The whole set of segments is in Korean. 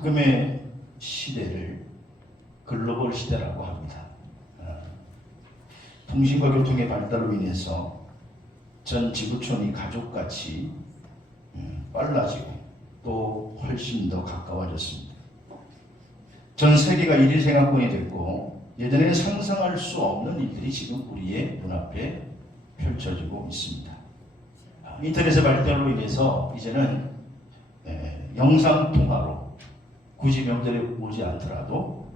지금의 시대를 글로벌 시대라고 합니다. 통신과 교통의 발달로 인해서 전 지구촌이 가족같이 빨라지고 또 훨씬 더 가까워졌습니다. 전 세계가 일일 생활권이 됐고 예전에는 상상할 수 없는 일들이 지금 우리의 눈앞에 펼쳐지고 있습니다. 인터넷의 발달로 인해서 이제는 영상통화로 굳이 명절에 오지 않더라도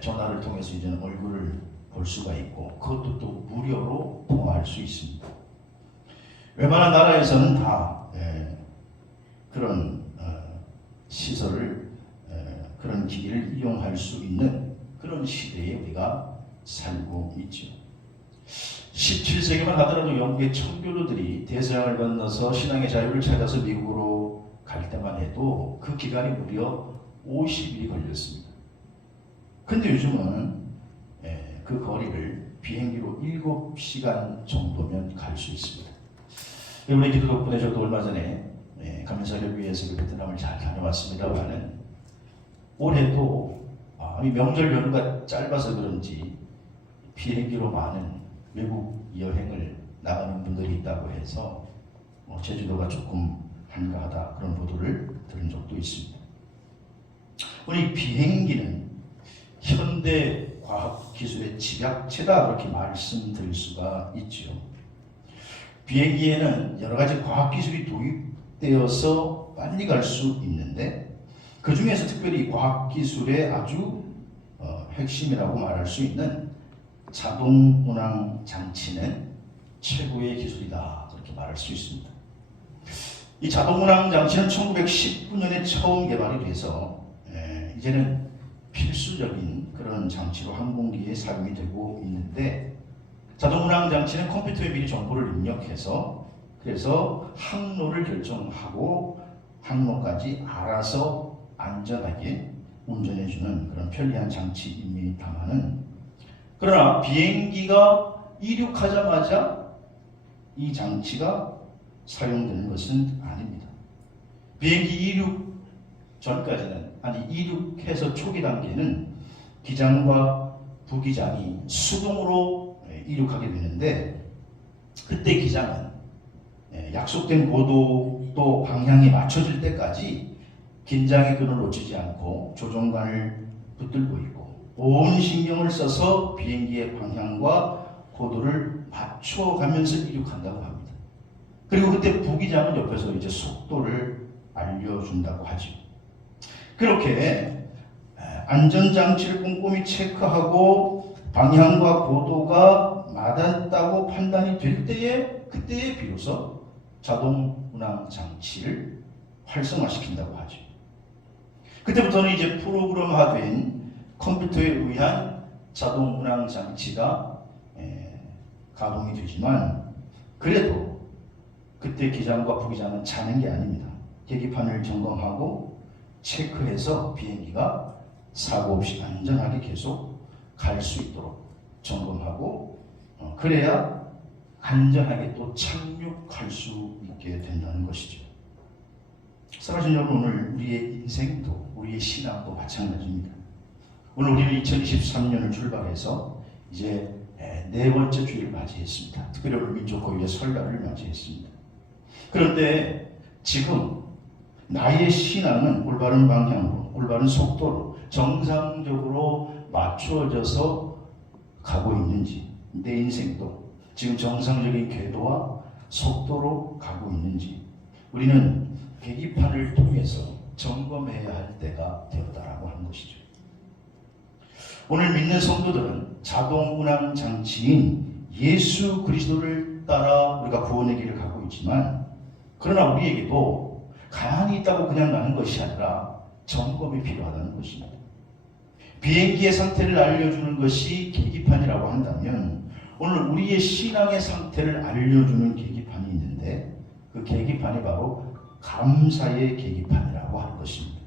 전화를 통해서 이제는 얼굴을 볼 수가 있고 그것도 또 무료로 통화할 수 있습니다. 웬만한 나라에서는 다 그런 시설을 그런 기기를 이용할 수 있는 그런 시대에 우리가 살고 있죠. 17세기만 하더라도 영국의 청교도들이 대서양을 건너서 신앙의 자유를 찾아서 미국으로 갈 때만 해도 그 기간이 무려 50일이 걸렸습니다. 근데 요즘은 그 거리를 비행기로 7시간 정도면 갈 수 있습니다. 여러분의 기도 덕분에 저도 얼마 전에 감사를 위해서 베트남을 잘 다녀왔습니다만은 올해도 명절 연휴가 짧아서 그런지 비행기로 많은 외국 여행을 나가는 분들이 있다고 해서 제주도가 조금 한가하다 그런 보도를 들은 적도 있습니다. 우리 비행기는 현대 과학기술의 집약체다 그렇게 말씀드릴 수가 있죠. 비행기에는 여러 가지 과학기술이 도입되어서 빨리 갈 수 있는데 그 중에서 특별히 과학기술의 아주 핵심이라고 말할 수 있는 자동운항 장치는 최고의 기술이다 그렇게 말할 수 있습니다. 이 자동운항 장치는 1919년에 처음 개발이 돼서 이제는 필수적인 그런 장치로 항공기에 사용이 되고 있는데 자동운항 장치는 컴퓨터에 미리 정보를 입력해서 그래서 항로를 결정하고 항로까지 알아서 안전하게 운전해주는 그런 편리한 장치입니다만은 그러나 비행기가 이륙하자마자 이 장치가 사용되는 것은 아닙니다. 비행기 이륙 전까지는 이륙해서 초기 단계는 기장과 부기장이 수동으로 이륙하게 되는데 그때 기장은 약속된 고도 또 방향이 맞춰질 때까지 긴장의 끈을 놓치지 않고 조종관을 붙들고 있고 온 신경을 써서 비행기의 방향과 고도를 맞춰가면서 이륙한다고 합니다. 그리고 그때 부기장은 옆에서 이제 속도를 알려준다고 하죠. 그렇게 안전장치를 꼼꼼히 체크하고 방향과 고도가 맞았다고 판단이 될 때에 그때에 비로소 자동운항 장치를 활성화시킨다고 하죠. 그때부터는 이제 프로그램화된 컴퓨터에 의한 자동운항 장치가 가동이 되지만 그래도 그때 기장과 부기장은 자는 게 아닙니다. 계기판을 점검하고 체크해서 비행기가 사고 없이 안전하게 계속 갈 수 있도록 점검하고 그래야 안전하게 또 착륙할 수 있게 된다는 것이죠. 사랑하는 여러분, 오늘 우리의 인생도 우리의 신앙도 마찬가지입니다. 오늘 우리는 2023년을 출발해서 이제 네 번째 주일을 맞이했습니다. 특별히 오늘 민족고유의 설날을 맞이했습니다. 그런데 지금 나의 신앙은 올바른 방향으로 올바른 속도로 정상적으로 맞추어져서 가고 있는지 내 인생도 지금 정상적인 궤도와 속도로 가고 있는지 우리는 계기판을 통해서 점검해야 할 때가 되었다라고 하는 것이죠. 오늘 믿는 성도들은 자동운항 장치인 예수 그리스도를 따라 우리가 구원의 길을 가고 있지만 그러나 우리에게도 가만히 있다고 그냥 가는 것이 아니라 점검이 필요하다는 것입니다. 비행기의 상태를 알려주는 것이 계기판이라고 한다면 오늘 우리의 신앙의 상태를 알려주는 계기판이 있는데 그 계기판이 바로 감사의 계기판이라고 하는 것입니다.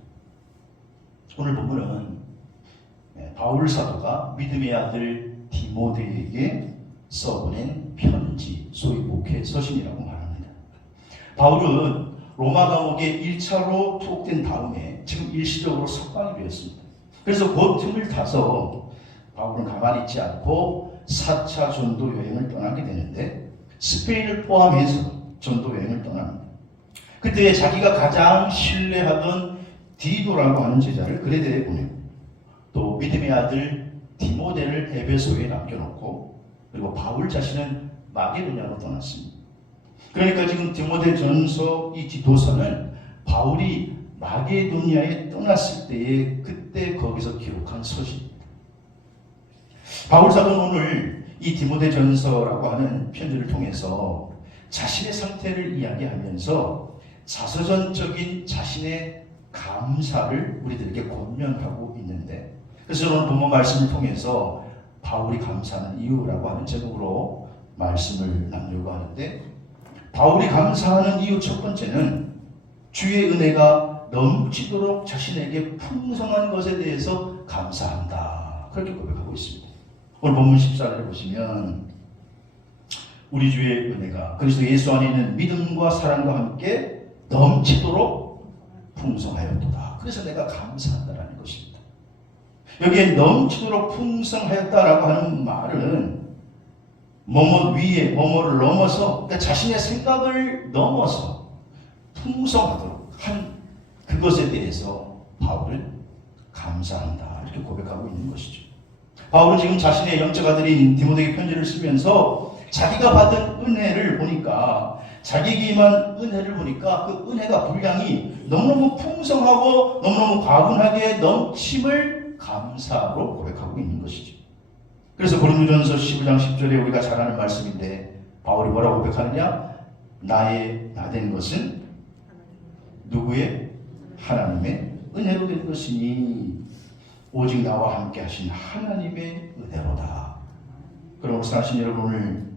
오늘 본문은 바울 사도가 믿음의 아들 디모데에게 써보낸 편지, 소위 목회 서신이라고 말합니다. 바울은 로마 감옥에 1차로 투옥된 다음에 때문에 지금 일시적으로 석방이 되었습니다. 그래서 그 틈을 타서 바울은 가만히 있지 않고 4차 전도 여행을 떠나게 되는데 스페인을 포함해서 전도 여행을 떠납니다. 그때 자기가 가장 신뢰하던 디도라고 하는 제자를 그레데에 보내고 또 믿음의 아들 디모데를 에베소에 남겨놓고 그리고 바울 자신은 마게도냐로 떠났습니다. 그러니까 지금 디모데전서 이 디도서는 바울이 마게도냐에 떠났을 때에 그때 거기서 기록한 서신입니다. 바울 사도는 오늘 이 디모데전서라고 하는 편지를 통해서 자신의 상태를 이야기하면서 자서전적인 자신의 감사를 우리들에게 권면하고 있는데, 그래서 오늘 본문 말씀을 통해서 바울이 감사하는 이유라고 하는 제목으로 말씀을 나누려고 하는데, 바울이 감사하는 이유 첫 번째는 주의 은혜가 넘치도록 자신에게 풍성한 것에 대해서 감사한다, 그렇게 고백하고 있습니다. 오늘 본문 14절에 보시면 우리 주의 은혜가 그리스도 예수 안에 있는 믿음과 사랑과 함께 넘치도록 풍성하였도다. 그래서 내가 감사한다라는 것입니다. 여기에 넘치도록 풍성하였다라고 하는 말은 뭐뭐 위에 뭐뭐를 넘어서, 그러니까 자신의 생각을 넘어서 풍성하도록 한 그것에 대해서 바울은 감사한다, 이렇게 고백하고 있는 것이죠. 바울은 지금 자신의 영적 아들인 디모데에게 편지를 쓰면서 자기가 받은 은혜를 보니까, 자기에게 임한 은혜를 보니까 그 은혜가 분량이 너무너무 풍성하고 너무너무 과분하게 넘침을 감사로 고백하고 있는 것이죠. 그래서 고린도전서 15장 10절에 우리가 잘 아는 말씀인데 바울이 뭐라고 고백하느냐? 나 된 것은 누구의? 하나님의 은혜로 된 것이니 오직 나와 함께 하신 하나님의 은혜로다. 그러므로 사실 여러분, 오늘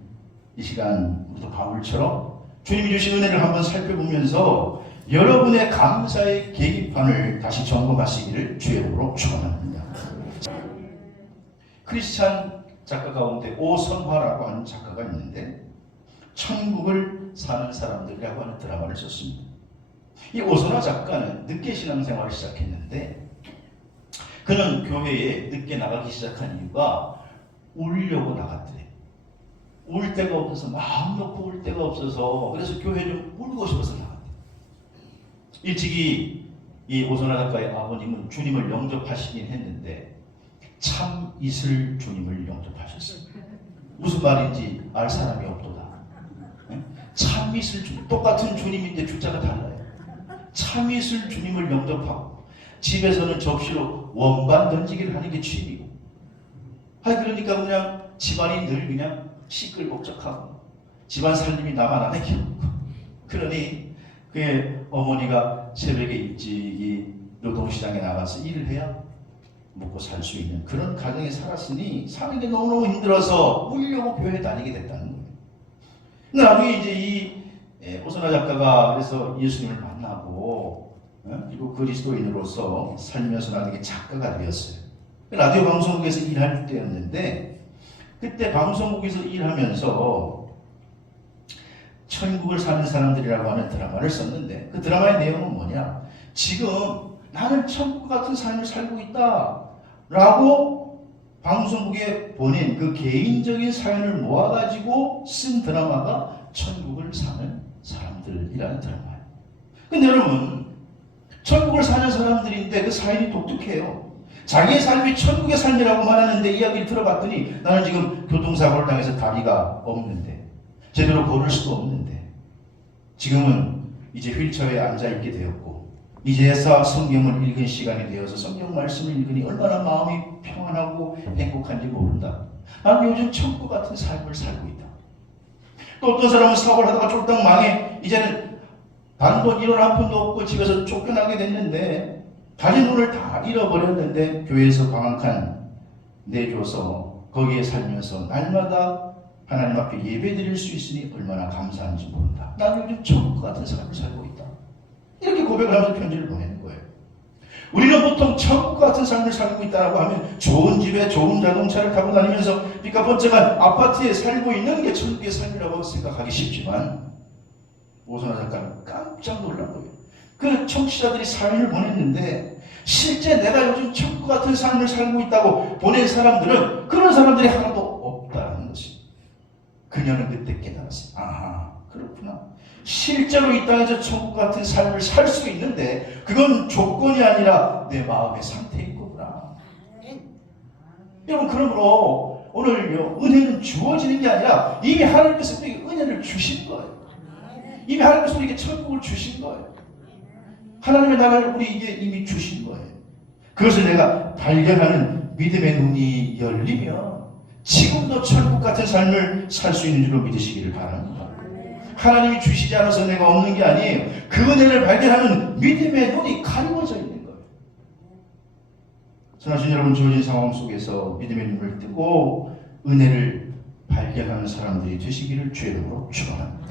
이 시간 우리도 바울처럼 주님이 주신 은혜를 한번 살펴보면서 여러분의 감사의 계기판을 다시 점검하시기를 주의 이름으로 축원합니다. 크리스찬 작가 가운데 오선화라고 하는 작가가 있는데 천국을 사는 사람들이라고 하는 드라마를 썼습니다. 이 오선화 작가는 늦게 신앙생활을 시작했는데 그는 교회에 늦게 나가기 시작한 이유가 울려고 나갔더래. 울 데가 없어서, 마음 놓고 울 데가 없어서, 그래서 교회 좀 울고 싶어서 나갔대. 일찍이 이 오선화 작가의 아버님은 주님을 영접하시긴 했는데 참 있을 주님을 영접하셨어요. 무슨 말인지 알 사람이 없도다. 참 있을 주님, 똑같은 주님인데 주자가 달라요. 참 있을 주님을 영접하고 집에서는 접시로 원반 던지기를 하는 게 취미고, 그러니까 그냥 집안이 늘 그냥 시끌벅적하고 집안 살림이 나만 안 해요. 그러니 그의 어머니가 새벽에 일찍이 노동시장에 나가서 일을 해야 먹고 살 수 있는 그런 가정에 살았으니 사는 게 너무너무 힘들어서 울려고 교회에 다니게 됐다는 거예요. 나중에 이제 이 오선화 작가가 그래서 예수님을 만나고 그리고 그리스도인으로서 살면서 나중에 작가가 되었어요. 라디오 방송국에서 일할 때였는데 그때 방송국에서 일하면서 천국을 사는 사람들이라고 하는 드라마를 썼는데 그 드라마의 내용은 뭐냐? 지금 나는 천국 같은 삶을 살고 있다 라고 방송국에 보낸 그 개인적인 사연을 모아가지고 쓴 드라마가 천국을 사는 사람들이라는 드라마예요. 근데 여러분, 천국을 사는 사람들인데 그 사연이 독특해요. 자기의 삶이 천국의 삶이라고 말하는데 이야기를 들어봤더니 나는 지금 교통사고를 당해서 다리가 없는데 제대로 걸을 수도 없는데 지금은 이제 휠체어에 앉아있게 되었고 이제야 성경을 읽은 시간이 되어서 성경 말씀을 읽으니 얼마나 마음이 평안하고 행복한지 모른다. 나는 요즘 천국 같은 삶을 살고 있다. 또 어떤 사람은 사업을 하다가 쫄딱 망해 이제는 단돈 1원 한 푼도 없고 집에서 쫓겨나게 됐는데 가진 돈을 다 잃어버렸는데 교회에서 방 한 칸 내줘서 거기에 살면서 날마다 하나님 앞에 예배드릴 수 있으니 얼마나 감사한지 모른다. 나는 요즘 천국 같은 삶을 살고 있다. 이렇게 고백을 하면서 편지를 보내는 거예요. 우리는 보통 천국 같은 삶을 살고 있다고 하면 좋은 집에 좋은 자동차를 타고 다니면서 삐까번쩍한 아파트에 살고 있는 게 천국의 삶이라고 생각하기 쉽지만 오선화 작가는 깜짝 놀란 거예요. 그 청취자들이 삶을 보냈는데 실제 내가 요즘 천국 같은 삶을 살고 있다고 보낸 사람들은 그런 사람들이 하나도 없다는 것이. 그녀는 그때 깨달았어요. 아하, 그렇구나. 실제로 이 땅에서 천국 같은 삶을 살 수 있는데 그건 조건이 아니라 내 마음의 상태인 거구나. 여러분, 그러므로 오늘요, 은혜는 주어지는 게 아니라 이미 하나님께서 우리에게 은혜를 주신 거예요. 이미 하나님께서 우리에게 천국을 주신 거예요. 하나님의 나라를 우리에게 이미 주신 거예요. 그것을 내가 발견하는 믿음의 눈이 열리면 지금도 천국 같은 삶을 살 수 있는 줄로 믿으시기를 바랍니다. 하나님이 주시지 않아서 내가 없는 게 아니에요. 그 은혜를 발견하는 믿음의 눈이 가리워져 있는 거예요. 선하신 여러분, 주어진 상황 속에서 믿음의 눈을 뜨고 은혜를 발견하는 사람들이 되시기를 주의 이름으로 축원합니다.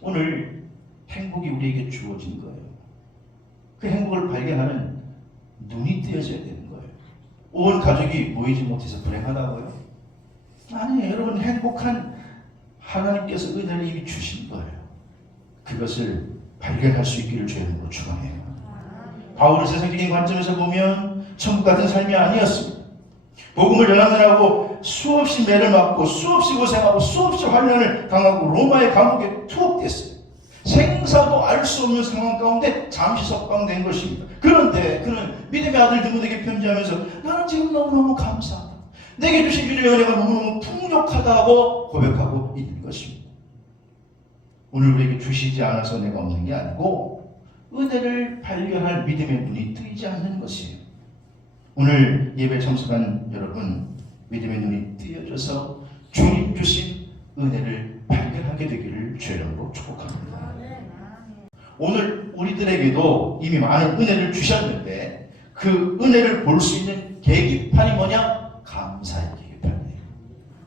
오늘 행복이 우리에게 주어진 거예요. 그 행복을 발견하는 눈이 뜨여져야 되는 거예요. 온 가족이 모이지 못해서 불행하다고요? 아니에요. 여러분, 행복한 하나님께서 은혜를 이미 주신 거예요. 그것을 발견할 수 있기를 주의 이름으로 축원해요. 바울은 세상적인 관점에서 보면 천국 같은 삶이 아니었습니다. 복음을 전하느라고 수없이 매를 맞고 수없이 고생하고 수없이 환난을 당하고 로마의 감옥에 투옥됐어요. 생사도 알 수 없는 상황 가운데 잠시 석방된 것입니다. 그런데 그는 믿음의 아들 디모데에게 편지하면서 나는 지금 너무너무 감사하다. 내게 주신 주님의 은혜가 너무너무 풍족하다고 고백하고 있는 것입니다. 오늘 우리에게 주시지 않아서 내가 없는 게 아니고 은혜를 발견할 믿음의 눈이 뜨이지 않는 것이에요. 오늘 예배 참석한 여러분, 믿음의 눈이 뜨여져서 주님 주신 은혜를 발견하게 되기를 주의 이름으로 축복합니다. 오늘 우리들에게도 이미 많은 은혜를 주셨는데 그 은혜를 볼 수 있는 계기판이 뭐냐? 감사의 계기판이에요.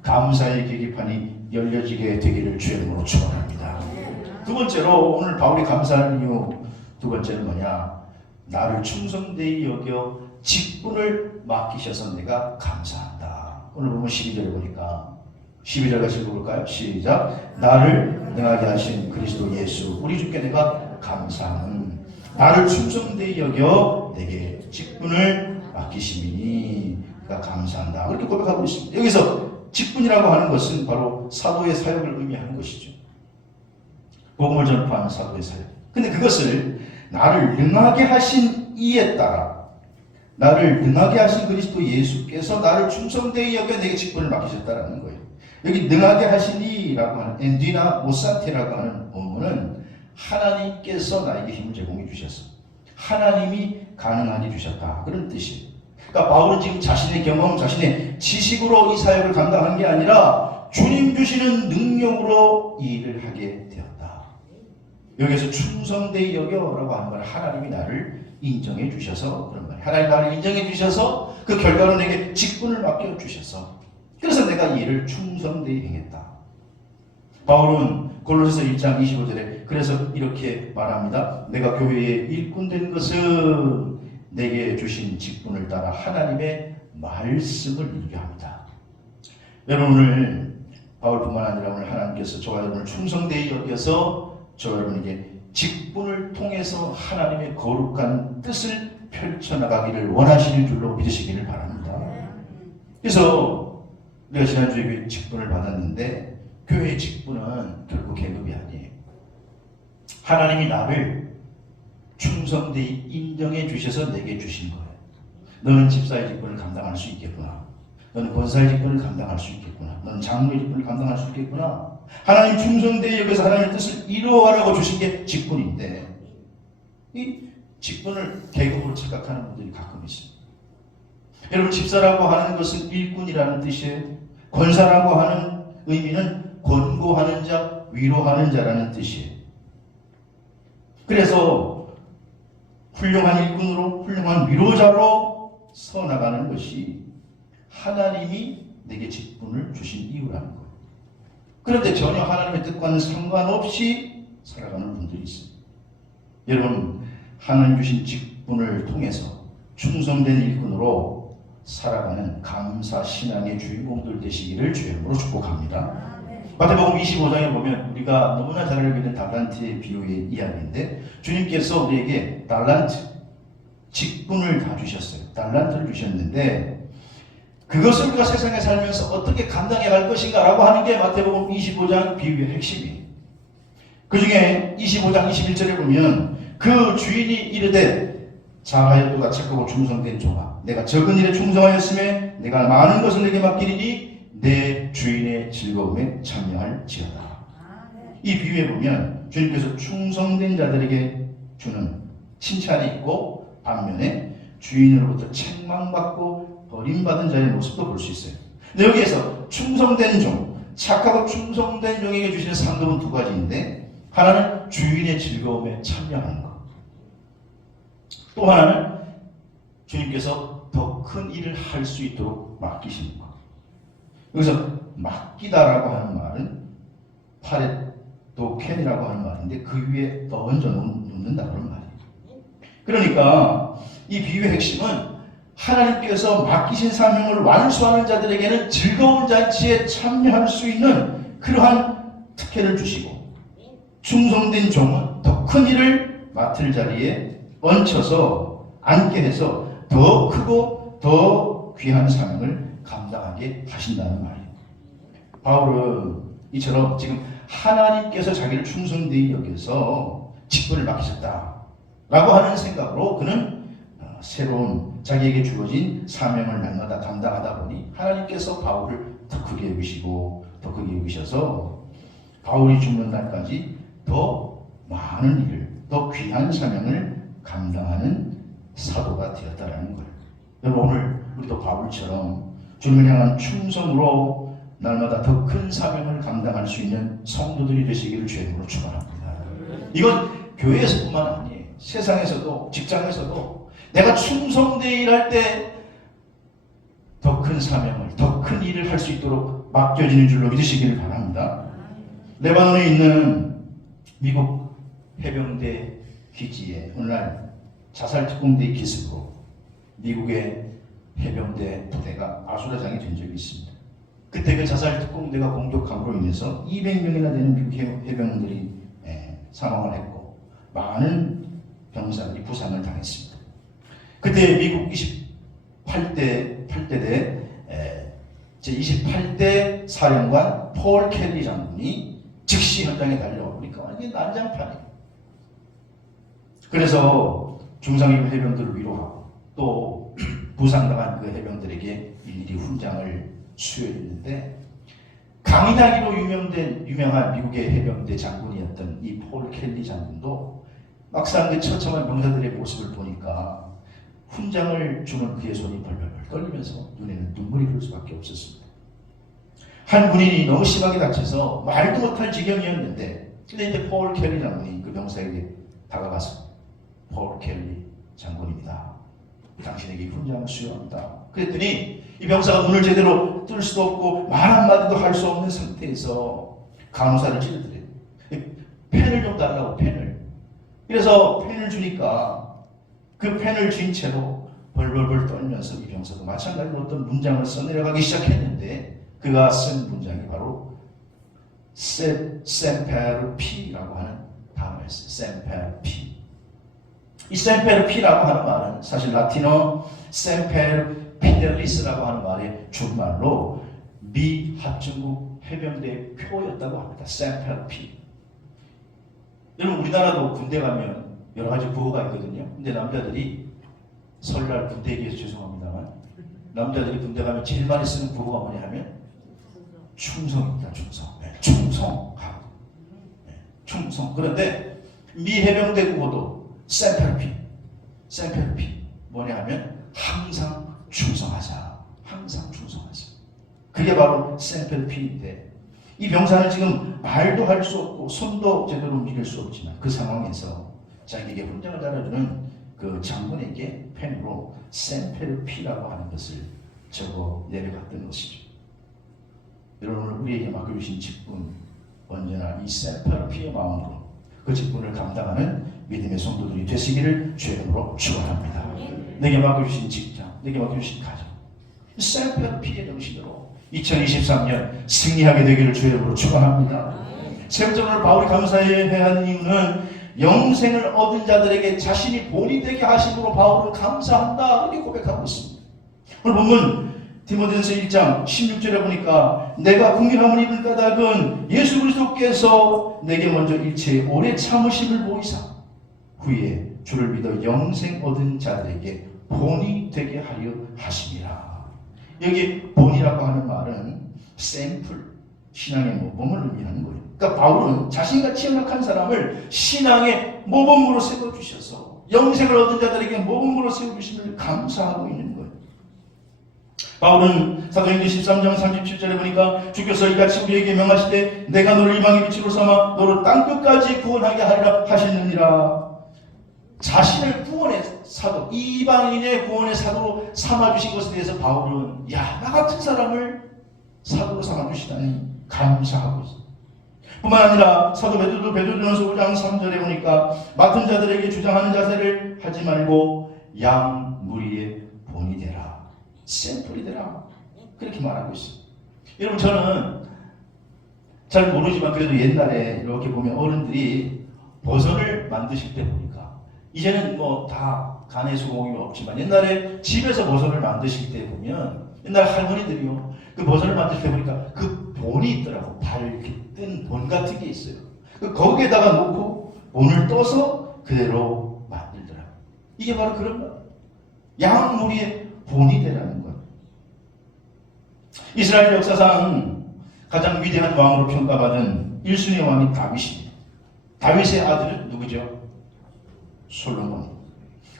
감사의 계기판이 열려지게 되기를 주의 이름으로 축원합니다. 두 번째로 오늘 바울이 감사하는 이유, 두 번째는 뭐냐? 나를 충성되이 여겨 직분을 맡기셔서 내가 감사한다. 오늘 보면 12절 보니까 12절 같이 읽어볼까요? 시작. 나를 능하게 하신 그리스도 예수 우리 주께 내가 감사함은 나를 충성되이 여겨 내게 직분을 맡기심이니 내가 감사한다. 그렇게 고백하고 있습니다. 여기서 직분이라고 하는 것은 바로 사도의 사역을 의미하는 것이죠. 복음을 전파하는 사도의 사역. 근데 그것을 나를 능하게 하신 이에 따라 나를 능하게 하신 그리스도 예수께서 나를 충성되이 여겨 내게 직분을 맡기셨다는 거예요. 여기 능하게 하시니라고 하는 엔디나 모산테라고 하는 본문은 하나님께서 나에게 힘을 제공해 주셨어. 하나님이 가능하게 주셨다. 그런 뜻이에요. 그러니까 바울은 지금 자신의 경험, 자신의 지식으로 이 사역을 감당한 게 아니라 주님 주시는 능력으로 이 일을 하게 되었다. 여기서 충성되이 여겨라고 하는 건 하나님이 나를 인정해 주셔서 그런 거예요. 하나님 나를 인정해 주셔서 그 결과로 내게 직분을 맡겨 주셔서 그래서 내가 이 일을 충성되이 행했다. 바울은 골로새서 1장 25절에 그래서 이렇게 말합니다. 내가 교회의 일꾼 된 것은 내게 주신 직분을 따라 하나님의 말씀을 이루게 합니다. 여러분, 오늘 바울뿐만 아니라 오늘 하나님께서 저와 여러분을 충성되이 여겨서 저와 여러분에게 직분을 통해서 하나님의 거룩한 뜻을 펼쳐나가기를 원하시는 줄로 믿으시기를 바랍니다. 그래서 우리가 지난주에 교회 직분을 받았는데 교회의 직분은 결국 계급이 아니에요. 하나님이 나를 충성되이 인정해 주셔서 내게 주신 거예요. 너는 집사의 직분을 감당할 수 있겠구나. 너는 권사의 직분을 감당할 수 있겠구나. 너는 장로의 직분을 감당할 수 있겠구나. 하나님 충성되이 여기서 하나님의 뜻을 이루어가라고 주신 게 직분인데 이 직분을 계급으로 착각하는 분들이 가끔 있습니다. 여러분, 집사라고 하는 것은 일꾼이라는 뜻이에요. 권사라고 하는 의미는 권고하는 자, 위로하는 자라는 뜻이에요. 그래서 훌륭한 일꾼으로 훌륭한 위로자로 서나가는 것이 하나님이 내게 직분을 주신 이유라는 거예요. 그런데 전혀 하나님의 뜻과는 상관없이 살아가는 분들이 있습니다. 여러분, 하나님 주신 직분을 통해서 충성된 일꾼으로 살아가는 감사 신앙의 주인공들 되시기를 주의 이름으로 축복합니다. 마태복음 25장에 보면 우리가 너무나 잘 알고 있는 달란트의 비유의 이야기인데 주님께서 우리에게 달란트, 직분을 다 주셨어요. 달란트를 주셨는데 그것을 우리가 세상에 살면서 어떻게 감당해 갈 것인가 라고 하는 게 마태복음 25장 비유의 핵심이에요. 그 중에 25장 21절에 보면 그 주인이 이르되 잘하였도다 착하고 충성된 종아 내가 적은 일에 충성하였음에 내가 많은 것을 내게 맡기리니 내 주인의 즐거움에 참여할지어다. 이 비유에 보면 주님께서 충성된 자들에게 주는 칭찬이 있고 반면에 주인으로부터 책망받고 버림받은 자의 모습도 볼 수 있어요. 근데 여기에서 충성된 종, 착하고 충성된 종에게 주시는 상급은 두 가지인데 하나는 주인의 즐거움에 참여하는 것, 또 하나는 주님께서 더 큰 일을 할 수 있도록 맡기시는 것. 여기서 맡기다라고 하는 말은 파레토 캔이라고 하는 말인데 그 위에 얹어 놓는다 그런 말이에요. 그러니까 이 비유의 핵심은 하나님께서 맡기신 사명을 완수하는 자들에게는 즐거운 잔치에 참여할 수 있는 그러한 특혜를 주시고 충성된 종은 더 큰 일을 맡을 자리에 얹혀서 앉게 해서 더 크고 더 귀한 사명을 감당하게 하신다는 말이에요. 바울은 이처럼 지금 하나님께서 자기를 충성되이 여겨서 직분을 맡기셨다 라고 하는 생각으로 그는 새로운 자기에게 주어진 사명을 날마다 감당하다 보니 하나님께서 바울을 더 크게 여기시고 더 크게 여기셔서 바울이 죽는 날까지 더 많은 일을, 더 귀한 사명을 감당하는 사도가 되었다라는 거예요. 여러분 오늘 우리도 바울처럼 주님을 향한 충성으로 날마다 더 큰 사명을 감당할 수 있는 성도들이 되시기를 주님으로 축원합니다. 이건 교회에서뿐만 아니에요. 세상에서도 직장에서도 내가 충성되이 일할 때 더 큰 사명을, 더 큰 일을 할 수 있도록 맡겨지는 줄로 믿으시기를 바랍니다. 레바논에 있는 미국 해병대 기지에 오늘날 자살특공대의 기습으로 미국의 해병대 부대가 아수라장이 된 적이 있습니다. 그때 그 자살특공대가 공격함으로 인해서 200명이나 되는 미국 해병들이 사망을 했고 많은 병사들이 부상을 당했습니다. 그때 미국 28대 제28대 사령관 폴 켈리 장군이 즉시 현장에 달려오니까 완전히 난장판이에요. 그래서 중상급 해병들을 위로하고 또 부상당한 그 해병들에게 일일이 훈장을 수여했는데 강인하기로 유명한 미국의 해병대 장군이었던 이 폴 켈리 장군도 막상 그 처참한 병사들의 모습을 보니까 훈장을 주는 그의 손이 벌벌 떨리면서 눈에는 눈물이 흐를 수밖에 없었습니다. 한 군인이 너무 심하게 다쳐서 말도 못할 지경이었는데 근데 이제 폴 켈리 장군이 그 병사에게 다가가서 폴 켈리 장군입니다. 당신에게 훈장을 수여합니다. 그랬더니 이 병사가 눈을 제대로 뜰 수도 없고 말 한마디도 할 수 없는 상태에서 간호사를 찌르더래요. 펜을 좀 달라고 펜을. 그래서 펜을 주니까 그 펜을 쥔 채로 벌벌벌 떨면서 이 병사도 마찬가지로 어떤 문장을 써내려가기 시작했는데 그가 쓴 문장이 바로 셈페르피라고 하는 단어였어요. 셈페르피. 이 셈페르피라고 하는 말은 사실 라틴어 셈페르 피델리스라고 하는 말의 준말로 미 합중국 해병대 표였다고 합니다. 셈페르피. 여러분 우리나라도 군대 가면 여러 가지 구호가 있거든요. 근데 남자들이 설날 군대 얘기해서 죄송합니다만 남자들이 군대 가면 제일 많이 쓰는 구호가 뭐냐 하면 충성입니다. 충성. 네, 충성. 네, 충성. 그런데 미 해병대 구호도 셈페르피. 뭐냐 하면 항상 충성하자. 항상 충성하자. 그게 바로 셈페르피인데 이 병사는 지금 말도 할 수 없고 손도 제대로 움직일 수 없지만 그 상황에서 자기에게 훈장을 달아주는 그 장군에게 펜으로 셈페르피라고 하는 것을 적어 내려갔던 것이죠. 여러분 우리에게 맡겨주신 직분 언제나 이 셈페르피의 마음으로 그 직분을 감당하는 믿음의 성도들이 되시기를 주님으로 축원합니다. 내게 맡겨주신 직장, 내게 맡겨주신 가정 셈페르피의 정신으로 2023년 승리하게 되기를 주의 이름으로 축원합니다. 세 번째, 오늘 바울이 감사해야 하는 이유는 영생을 얻은 자들에게 자신이 본이 되게 하심으로 바울은 감사한다 이렇게 고백하고 있습니다. 오늘 본문 디모데전서 1장 16절에 보니까 내가 궁핍함을 입은 까닭은 예수 그리스도께서 내게 먼저 일체의 오래 참으심을 보이사 후에 주를 믿어 영생 얻은 자들에게 본이 되게 하려 하심이라. 여기 본이라고 하는 말은 샘플, 신앙의 모범을 의미하는 거예요. 그러니까 바울은 자신같이 연약한 사람을 신앙의 모범으로 세워주셔서 영생을 얻은 자들에게 모범으로 세워주심을 감사하고 있는 거예요. 바울은 사도행전 13장 37절에 보니까 주께서 이같이 우리에게 명하시되 내가 너를 이방의 빛으로 삼아 너를 땅끝까지 구원하게 하리라 하셨느니라. 자신을 구원의 사도, 이방인의 구원의 사도로 삼아주신 것에 대해서 바울은 나 같은 사람을 사도로 삼아주시다니 감사하고 있습니다. 뿐만 아니라 사도 베드로도 베드로전서 5장 3절에 보니까 맡은 자들에게 주장하는 자세를 하지 말고 양 무리의 본이 되라, 샘플이 되라, 그렇게 말하고 있습니다. 여러분, 저는 잘 모르지만 그래도 옛날에 이렇게 보면 어른들이 버선을 만드실 때 보니까 이제는 뭐 다 간의 수공이 없지만 옛날에 집에서 버선을 만드실 때 보면 옛날 할머니들이요, 그 버선을 만들 때 보니까 그 본이 있더라고. 발 이렇게 뜬 본 같은 게 있어요. 거기에다가 놓고 본을 떠서 그대로 만들더라고. 이게 바로 그런 거예요. 양무리의 본이 되라는 거예요. 이스라엘 역사상 가장 위대한 왕으로 평가받은 1순위 왕이 다윗입니다. 다윗의 아들은 누구죠? 솔로몬.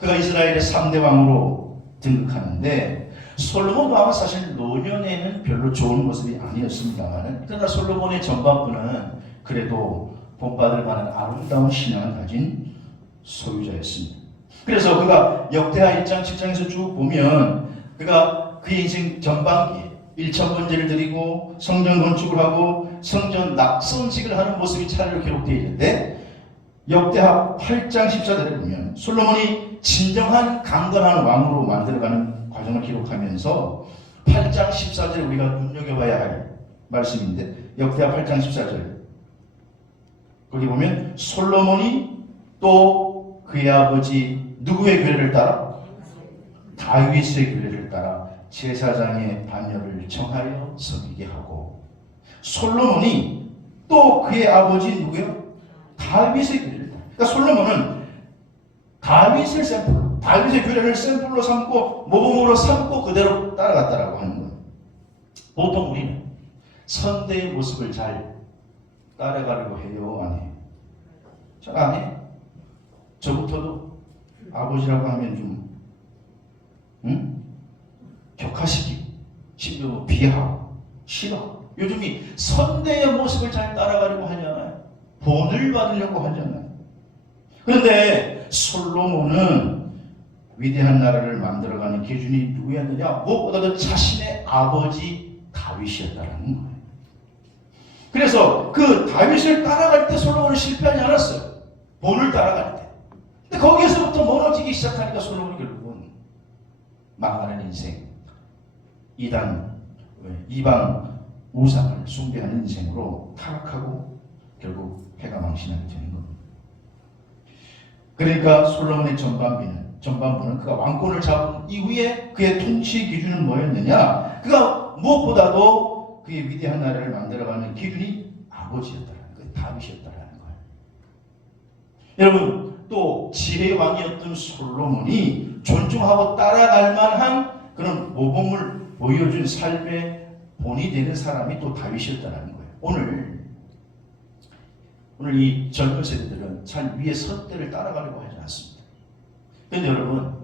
그가 이스라엘의 3대 왕으로 등극하는데 솔로몬 왕은 사실 노년에는 별로 좋은 모습이 아니었습니다만 그러나 솔로몬의 전반부는 그래도 본받을 만한 아름다운 신앙을 가진 소유자였습니다. 그래서 그가 역대하 1장 7장에서 쭉 보면 그가 그의 인생 전반기에 1,000번제를 드리고 성전 건축을 하고 성전 낙선식을 하는 모습이 차례로 기록되어 있는데 역대하 8장 14절에 보면 솔로몬이 진정한 강건한 왕으로 만들어가는 과정을 기록하면서 8장 14절에 우리가 눈여겨봐야 할 말씀인데 역대하 8장 14절 거기 보면 솔로몬이 또 그의 아버지 누구의 규례를 따라? 다윗의 규례를 따라 제사장의 반열을 정하여 섬기게 하고 솔로몬이 또 그의 아버지 누구요? 다윗의 규례를 따라. 그러니까 솔로몬은 다윗의 샘플, 다윗의 규례를 샘플로 삼고 모범으로 삼고 그대로 따라갔다라고 하는 거예요. 보통 우리는 선대의 모습을 잘 따라가려고 해요, 안 해요? 잘 안 해요. 저부터도 아버지라고 하면 좀 격하시기, 심지어 뭐 비하하고 싫어. 요즘이 선대의 모습을 잘 따라가려고 하잖아요. 본을 받으려고 하잖아요. 그런데 솔로몬은 위대한 나라를 만들어가는 기준이 누구였느냐? 무엇보다도 자신의 아버지 다윗이었다는 거예요. 그래서 그 다윗을 따라갈 때 솔로몬은 실패하지 않았어요. 본을 따라갈 때. 근데 거기에서부터 멀어지기 시작하니까 솔로몬이 결국은 망하는 인생, 이방 우상을 숭배하는 인생으로 타락하고 결국 해가 망신하게 되는 겁니다. 그러니까 솔로몬의 전반부는 그가 왕권을 잡은 이후에 그의 통치 기준은 뭐였느냐? 그가 무엇보다도 그의 위대한 나라를 만들어가는 기준이 아버지였다는 거예요. 다윗이었다는 거예요. 여러분, 또 지혜의 왕이었던 솔로몬이 존중하고 따라갈 만한 그런 모범을 보여준 삶의 본이 되는 사람이 또 다윗이었다는 거예요. 오늘 이 젊은 세대들은 잘 위에 선대를 따라가려고 하지 않습니다. 그런데 여러분,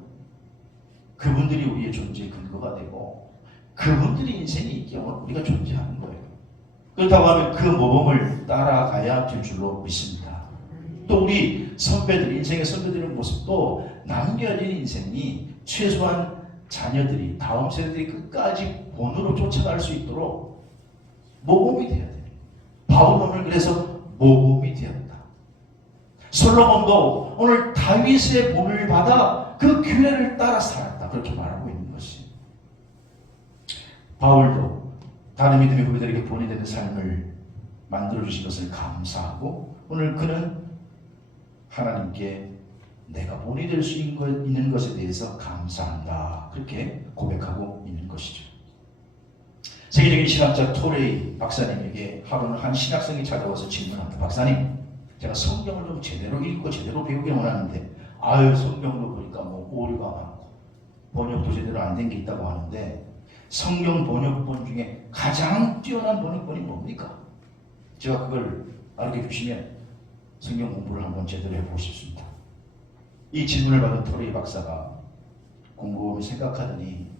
그분들이 우리의 존재의 근거가 되고 그분들이 인생이 있기에 우리가 존재하는 거예요. 그렇다고 하면 그 모범을 따라가야 될 줄로 믿습니다. 또 우리 선배들, 인생의 선배들의 모습도 남겨진 인생이 최소한 자녀들이, 다음 세대들이 끝까지 본으로 쫓아갈 수 있도록 모범이 되어야 돼요. 바울은 오늘 그래서 모범이 되었다. 솔로몬도 오늘 다윗의 본을 받아 그 규례를 따라 살았다. 그렇게 말하고 있는 것이. 바울도 다른 믿음의 후배들에게 본이 되는 삶을 만들어주신 것을 감사하고 오늘 그는 하나님께 내가 본이 될 수 있는 것에 대해서 감사한다. 그렇게 고백하고 있는 것이죠. 세계적인 신학자 토레이 박사님에게 하루는 한 신학생이 찾아와서 질문합니다. 박사님, 제가 성경을 좀 제대로 읽고 제대로 배우길 원하는데 성경도 보니까 오류가 많고 번역도 제대로 안 된 게 있다고 하는데 성경 번역본 중에 가장 뛰어난 번역본이 뭡니까? 제가 그걸 알게 주시면 성경 공부를 한번 제대로 해보고 싶습니다. 이 질문을 받은 토레이 박사가 곰곰이 생각하더니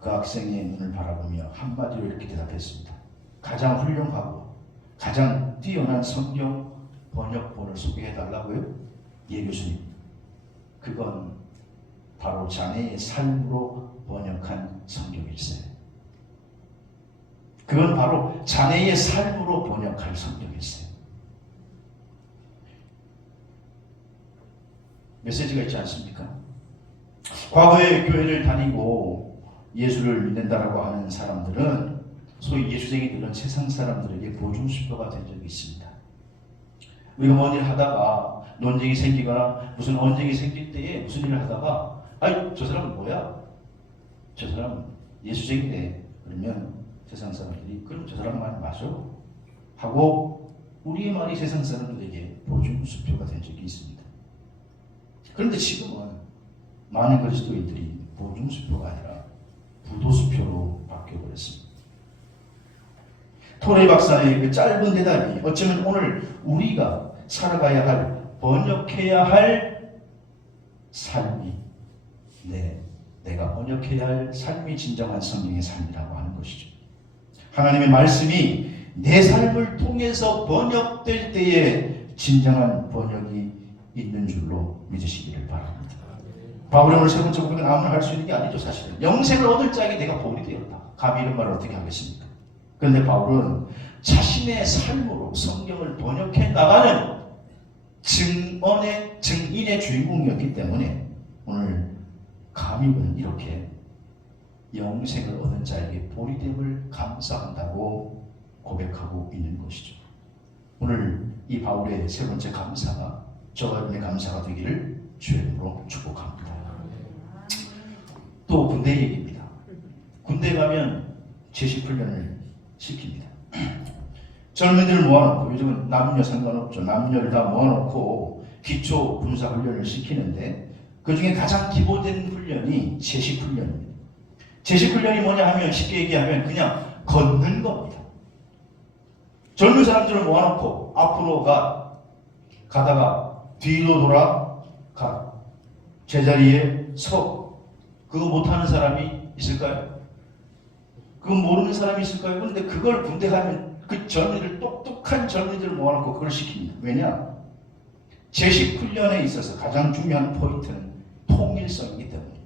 그 학생의 눈을 바라보며 한마디로 이렇게 대답했습니다. 가장 훌륭하고 가장 뛰어난 성경 번역본을 소개해달라고요? 예, 교수님. 그건 바로 자네의 삶으로 번역한 성경일세. 그건 바로 자네의 삶으로 번역할 성경일세. 메시지가 있지 않습니까? 과거에 교회를 다니고 예수를 믿는다라고 하는 사람들은 소위 예수쟁이들은 세상 사람들에게 보증수표가 된 적이 있습니다. 우리가 뭔 일 하다가 논쟁이 생기거나 무슨 언쟁이 생길 때에 무슨 일을 하다가 저 사람은 뭐야? 저 사람은 예수쟁이네. 그러면 세상 사람들이 그럼 저 사람 말이 맞아? 하고 우리의 말이 세상 사람들에게 보증수표가 된 적이 있습니다. 그런데 지금은 많은 그리스도인들이 보증수표가 아니라 부도수표로 바뀌어버렸습니다. 토레이 박사의 그 짧은 대답이 어쩌면 오늘 우리가 살아가야 할, 번역해야 할 삶이 내가 번역해야 할 삶이 진정한 성령의 삶이라고 하는 것이죠. 하나님의 말씀이 내 삶을 통해서 번역될 때에 진정한 번역이 있는 줄로 믿으시기를 바랍니다. 바울이 오늘 세 번째 고백은 아무나 할 수 있는 게 아니죠. 사실은 영생을 얻을 자에게 내가 본이 되었다. 감히 이런 말을 어떻게 하겠습니까? 그런데 바울은 자신의 삶으로 성경을 번역해 나가는 증인의 주인공이었기 때문에 오늘 감히 그는 이렇게 영생을 얻은 자에게 본이 됨을 감사한다고 고백하고 있는 것이죠. 오늘 이 바울의 세 번째 감사가 저와 여러분의 감사가 되기를 주의 이름으로 축복합니다. 또 군대 얘기입니다. 군대 가면 제식훈련을 시킵니다. 젊은이들 모아놓고, 요즘은 남녀 상관없죠. 남녀를 다 모아놓고 기초 군사훈련을 시키는데 그 중에 가장 기본된 훈련이 제식훈련입니다. 제식훈련이 뭐냐 하면 쉽게 얘기하면 그냥 걷는 겁니다. 젊은 사람들을 모아놓고 앞으로 가다가 뒤로 돌아가 제자리에 서. 그거 못하는 사람이 있을까요? 그거 모르는 사람이 있을까요? 그런데 그걸 군대 가면 그 젊은이들, 똑똑한 젊은이들을 모아놓고 그걸 시킵니다. 왜냐? 제식훈련에 있어서 가장 중요한 포인트는 통일성이기 때문입니다.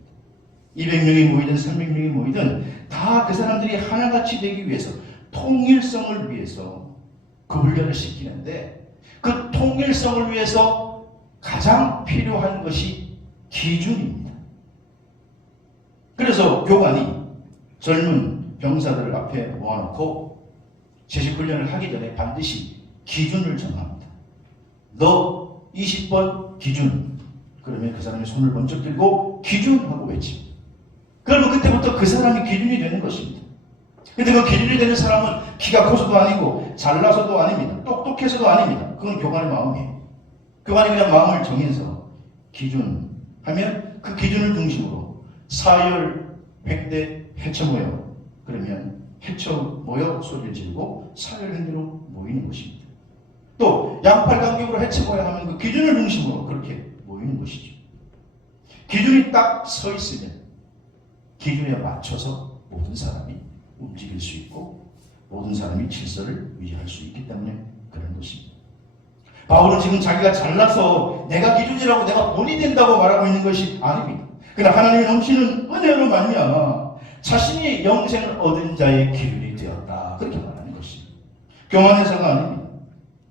200명이 모이든 300명이 모이든 다 그 사람들이 하나같이 되기 위해서 통일성을 위해서 그 훈련을 시키는데 그 통일성을 위해서 가장 필요한 것이 기준입니다. 그래서 교관이 젊은 병사들을 앞에 모아놓고 제식훈련을 하기 전에 반드시 기준을 정합니다. 너 20번 기준. 그러면 그 사람이 손을 번쩍 들고 기준하고 외칩니다. 그러면 그때부터 그 사람이 기준이 되는 것입니다. 근데 그 기준이 되는 사람은 키가 커서도 아니고 잘나서도 아닙니다. 똑똑해서도 아닙니다. 그건 교관의 마음이에요. 교관이 그냥 마음을 정해서 기준하면 그 기준을 중심으로 사열, 횡대, 해쳐 모여. 그러면 해쳐 모여 소리를 지르고 사열, 횡대로 모이는 것입니다. 또 양팔 간격으로 해쳐 모여 하면 그 기준을 중심으로 그렇게 모이는 것이죠. 기준이 딱 서 있으면 기준에 맞춰서 모든 사람이 움직일 수 있고 모든 사람이 질서를 유지할 수 있기 때문에 그런 것입니다. 바울은 지금 자기가 잘나서 내가 기준이라고 내가 본이 된다고 말하고 있는 것이 아닙니다. 그러나 하나님의 넘치는 은혜로 말미암아 자신이 영생을 얻은 자의 기준이 되었다. 그렇게 말하는 것입니다. 교만해서가 아닙니다.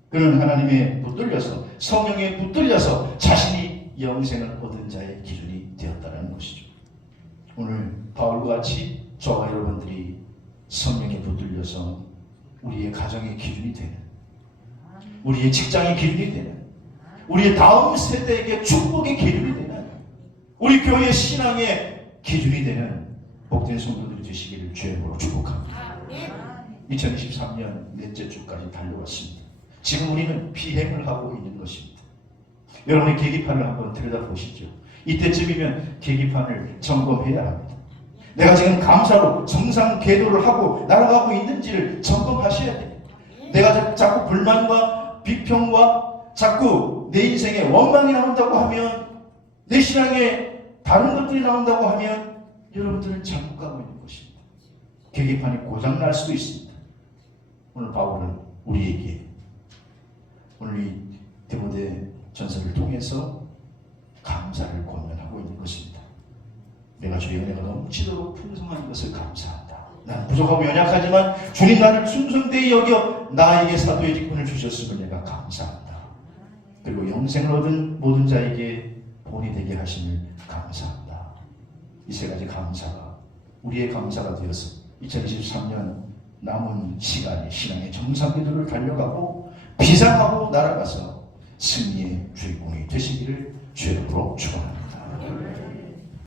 그는 하나님에 붙들려서 성령에 붙들려서 자신이 영생을 얻은 자의 기준이 되었다는 것이죠. 오늘 바울과 같이 저와 여러분들이 성령에 붙들려서 우리의 가정의 기준이 되는, 우리의 직장의 기준이 되는, 우리의 다음 세대에게 축복의 기준이 되는, 우리 교회의 신앙의 기준이 되는 복된 성도들이 되시기를 주의 이름으로 축복합니다. 2023년 넷째 주까지 달려왔습니다. 지금 우리는 비행을 하고 있는 것입니다. 여러분의 계기판을 한번 들여다보시죠. 이때쯤이면 계기판을 점검해야 합니다. 내가 지금 감사로 정상 궤도를 하고 날아가고 있는지를 점검하셔야 됩니다. 내가 자꾸 불만과 비평과 자꾸 내 인생에 원망이 나온다고 하면, 내 신앙에 다른 것들이 나온다고 하면 여러분들은 잘못 가고 있는 것입니다. 계기판이 고장날 수도 있습니다. 오늘 바울은 우리에게 오늘 이 디모데 전서를 통해서 감사를 권면하고 있는 것입니다. 내가 주의 은혜가 넘치도록 풍성한 것을 감사한다. 나는 부족하고 연약하지만 주님 나를 충성되이 여겨 나에게 사도의 직분을 주셨음을 내가 감사한다. 그리고 영생을 얻은 모든 자에게 본이 되게 하심을 감사한다. 이 세 가지 감사가 우리의 감사가 되어서 2023년 남은 시간에 신앙의 정상궤도를 달려가고 비상하고 날아가서 승리의 주인공이 되시기를 주의 이름으로 축원합니다.